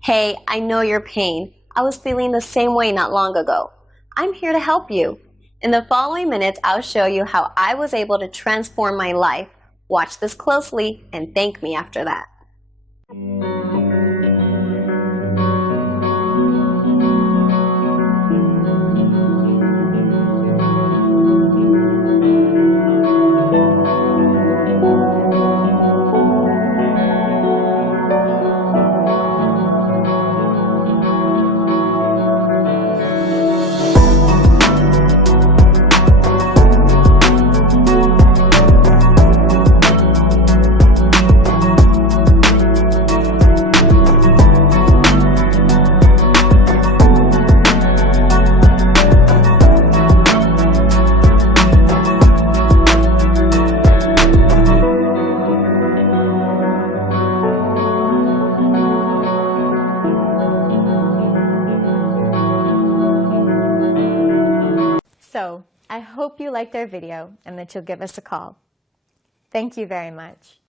Hey, I know your pain. I was feeling the same way not long ago. I'm here to help you. In the following minutes, I'll show you how I was able to transform my life. Watch this closely and thank me after that. So, I hope you liked our video and that you'll give us a call. Thank you very much.